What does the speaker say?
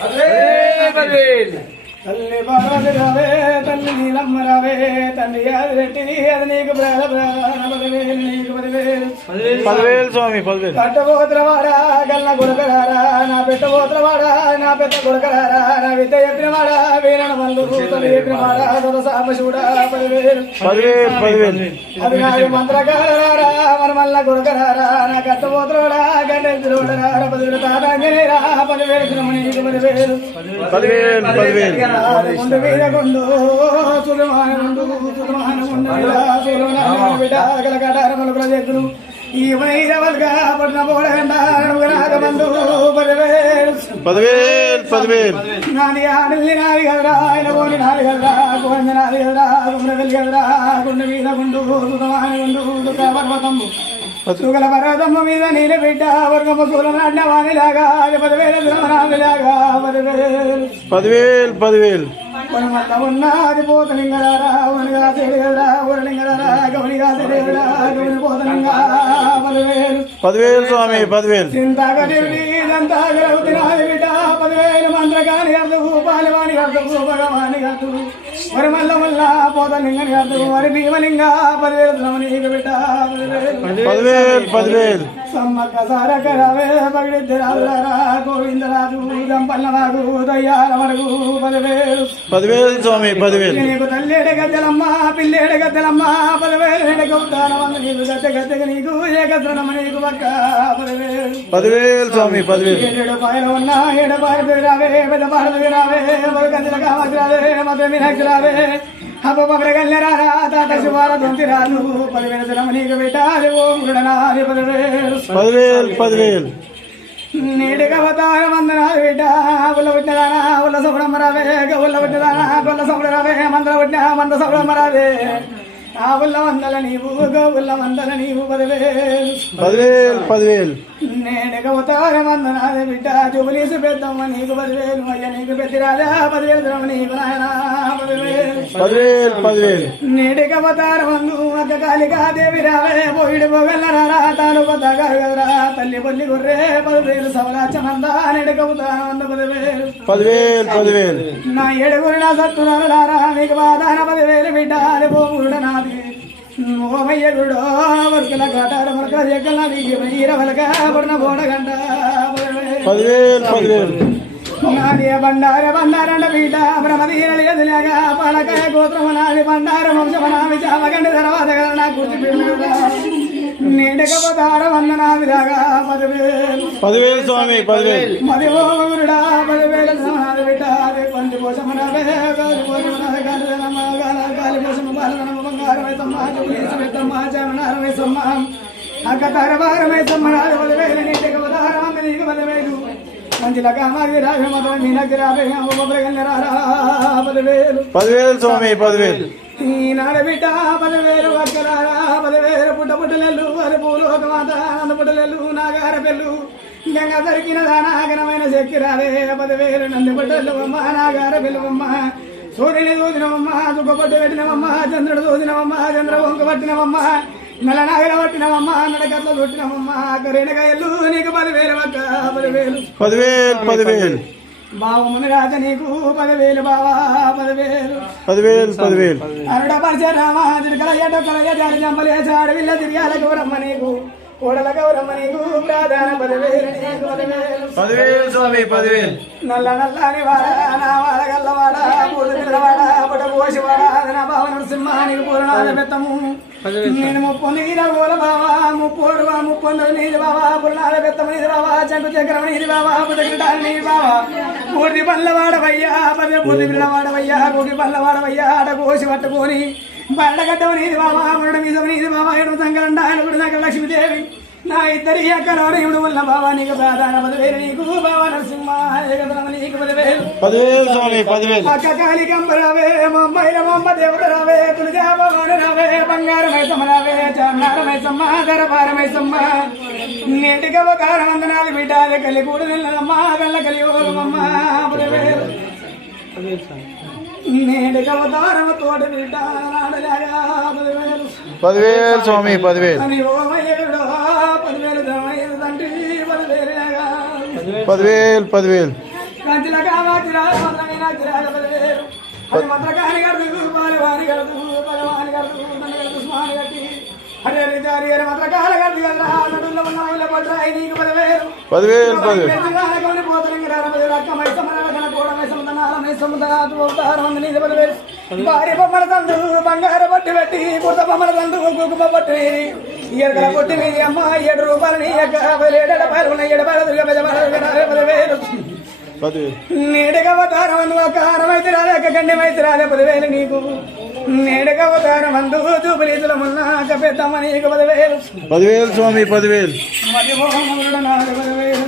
Adrien Adrien తల్లి పార్వతి రావే తల్లి నీలమ్మ రావే తల్లి యాదిరెట్టి అది నీకు ప్రాణ ప్రాణ. పదివేలు నీకు పదివేలు. పదివేలు స్వామి. పదివేలు కట్టబోతులవాడా గల్ల గురకరారా నా పెట్ట పోతులవాడా నా పెద్ద గురకరారా నా విద్య చెప్పినవాడా వీరణ మల్లు తల్లి చెప్పినవాడా తొల సాంబశివుడా పదివేలు. పదివేలు పదివేలు. అది నాడు మంత్రకారారా మన మల్ల గురకరారా నా కట్టబోతులవాడా గడ్డెలురా పదివేలు తాతాంగనేరా పదివేలు నీకు పదివేలు. పదివేలు పదివేలు. ముందు మీద కొండు సులమానుండు సులమానుండు బిడ్డ కలకటారములు ప్రజెత్తులు పదివేలు పదివేలు. పదివేలు. సుగల పర్వతమ్మ మీద నీళ్ళ బిడ్డ వర్గము సూల నాడిన వాణిలాగా పదివేల దినమనామిలాగా పదివేలు. పదివేలు పదివేలు. ఉన్నది పోతలింగరారా ఉనిగా తెలియదురా ఊరలింగరారా గౌనిగా తెలియదురా గౌని పోతలింగా పదివేలు. పదివేలు స్వామి పదివేలు. చింతాగదేవి దంతాగరవుతినాది బిడ్డ పదివేలు మంత్రగాని అర్థు మరి మల్ల మల్ల పోతలింగని అర్థు మరి భీమలింగ పదివేలు శ్రమణీక బిడ్డ పదివేలు. పదివేలు సమ్మక్క సారక రావే పగిడిద్ది రాజులారా గోవిందరాజు గంపల్లవాగు దయ్యాల వరకు పదివేలు. పదివేలు స్వామి పదివేలు. నీకు తల్లేడ గద్దెలమ్మ పిల్లేడ గద్దెలమ్మ పదివేలు. ఎడక ఉద్దానం వంద నీకు గద్దె గద్దెకి నీకు ఏకద్రణమ్మ నీకు పక్క పదివేలు. పదివేలు స్వామి పదివేలు. ఏడు పాయలు ఉన్నా ఏడు పాయలు రావే పెద్ద పాయలు రావే ఒక గద్దెల కావచ్చు రావే మధ్య మీనాక్షి రావే అబ్బ పగలగల్లె రారా తాత శివాల దొంతి రాను పదివేలు దినమ్మ నీకు పెట్టాలి ఓ మురుడనాది పదివేలు పదివేలు పదివేలు. నీటికి అవతారం వందనాలు బిడ్డ ఉల్ల పుట్టినదానా ఉల్ల సౌడమ్మ రావే. ఉల్ల పుట్టినదానా గొల్ల సౌడ రావే మందల పుట్టిన మంద సౌడమ్మ రావే. ఆ ఉల్ల వందల నీవు ఉల్ల వందల నీవు పదివేలు పదివేలు పదివేలు. నేటికి అవతారం వందనాలు బిడ్డ. జుబులీసు పెద్దమ్మ నీకు పదివేలు అయ్య నీకు పెద్ద రాజా. పదివేలు ద్రమ నీకు నాయనా. పదివేలు. పదివేలు అవతారం వందు అక్క కాళికా దేవి రావే. పోయిడు పోగల రారా తాను కదరా తల్లి పొల్లి గుర్రే పదివేలు సవలాచనందా నీటికి అవతారం వంద పదివేలు. పదివేలు పదివేలు. నా ఏడుగురు నా సత్తురారా నీకు బాధాన పదివేలు బిడ్డాలి పోముడు నాది. ఓమయ్య గుడో వర్కుల కాటార వర్కుల జగ్గల నీకు వీర వలక పడిన బోడగంట పదివేలు పదివేలు నాది బండార బండారండ బిడ్డ బ్రహ్మదీరలు ఎదులాగా పలకాయ గోత్రము నాది బండార వంశము నాది చామగండి తర్వాత కదా నా గుర్తు పిల్లలుగా నీడకపోతార వందనాది రాగా పదివేలు పదివేలు స్వామి పదివేలు మరి ఓ గురుడా పదివేల నాది బిడ్డ అదే పంది పదివేలు నీడకపోతార పదివేలు మంచిలగా మాది స్వామి పదివేలు. ఈనాడు బిడ్డ పదివేలు అక్కలారా పదివేలు పుట్ట పుట్టలెల్లు అది పూలు ఒక మాత పుట్టలెల్లు నాగార పెళ్ళు గంగ దొరికిన దానాగనమైన శక్తి రాలే పదివేలు నంది పుట్టలు అమ్మ నాగార పెళ్ళువమ్మ సూర్యుని దూదినవమ్మ దుఃఖపట్టు పెట్టినవమ్మ చంద్రుడు దూదినవమ్మ చంద్ర వంక పట్టినవమ్మ నల్ల నాగల పట్టినవమ్మ నడకట్ల చుట్టినవమ్మ కరీనకాయలు నీకు పదివేలు అక్క పదివేలు. పదివేలు పదివేలు. బావమును రాజ నీకు పదివేలు బావా పదివేలు. పదివేలు పదివేలు. అరుడ పరిచరామ తిరగల ఎడ కలయ జాడి జంపలే చాడు విల్ల తిరియాల గౌరమ్మ నీకు. కోడల గౌరమ్మ నీకు ప్రాధాన పదివేలు పదివేలు స్వామి పదివేలు. నల్ల నల్లని వాడ నా వాడ గల్లవాడ పూల పిల్లవాడ పట కోసివాడ నా బావ నరసింహ నీకు పూలనాద బెత్తము నేను ముప్పొంది గోల బావా ముప్పోడు ముప్పొందు నీది బావా పుల్లాల బెత్తము నీది బావా చెంటు చక్రం నీది బావా పుట్టగిటాలు నీది బావా పూర్తి పల్లవాడవయ్యా పది పూర్తి పిల్లవాడవయ్యా పూర్తి పల్లవాడవయ్యా ఆడ కోసి పట్టుకొని నీది బావా మురడ మీద నీది బావా ఎడు సంగరండ ఆయన సంగర లక్ష్మీదేవి నా ఇద్దరి అక్కలోని ఇవిడు వల్ల బావా నీకు ప్రాధాన పదివేలు నీకు బావా నరసింహ నీకు పదివేలు పదివేలు. అక్క కాళికంబ రావే మమ్మైల మమ్మ దేవుడు రావే తులజాభవాను రావే బంగారమైసమ్మ రావే చాన్నారమైసమ్మ నేటికి ఒక వందనాలు బిడ్డాలి కలిగూడు నిల్లమ్మ పదివేలు. నేటికి అవతారమ తోటి పదివేలు. పదివేలు స్వామి పదివేలు. పదివేలు. పదివేలు పదివేలు పదివేలు భార్య బొమ్మల తందు బంగారు పట్టి పెట్టి కుర్త బొమ్మల తందు పట్టి ఎక్కడ పొట్టి మీది అమ్మ ఏడు యొక్క అవతారం అందు రాలే పదివేలు నీకు నేడగా అవతారం అందు చూపులీతుల మున్న పెద్దమ్మ నీకు పదివేలు పదివేలు స్వామి పదివేలు. మధ్య పదివేలు.